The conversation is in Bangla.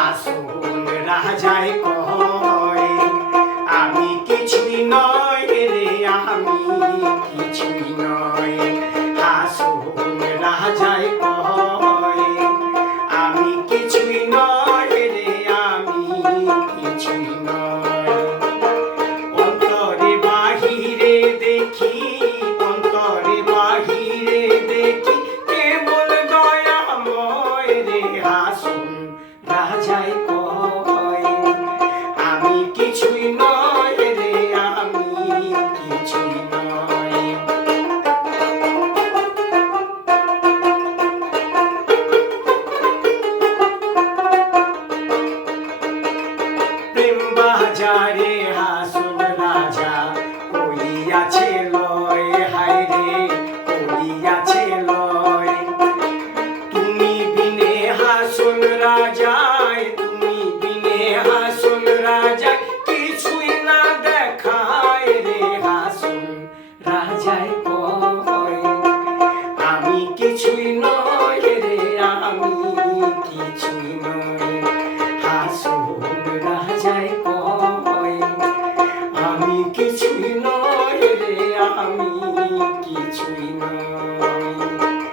হাসুন রাজায় কয় আমি কিছুই নয় রে, আমি কিছুই নয়। হাসুন রাজায় কয় আমি কিছুই নয় রে, আমি কিছুই নয়। অন্তরে বাহিরে দেখি, অন্তরে বাহিরে দেখি কেবল দয়াময় রে। হাসুন রাজায় কয় আমি কিছুই নয় রে, আমি কিছুই নয়। প্রেম বাজারে হাসুন রাজা করিয়াছে লয়, হায় রে করিয়াছে লয়। তুমি বিনে হাসুন রাজায়, তুমি বিনে হাসুন রাজায় কিছুই না দেখায় রে। হাসুন রাজায় কয় আমি কিছুই নয় রে, আমি কিছুই নয়। হাসুন রাজায় কয় আমি কিছুই নয় রে, আমি কিছুই নয়।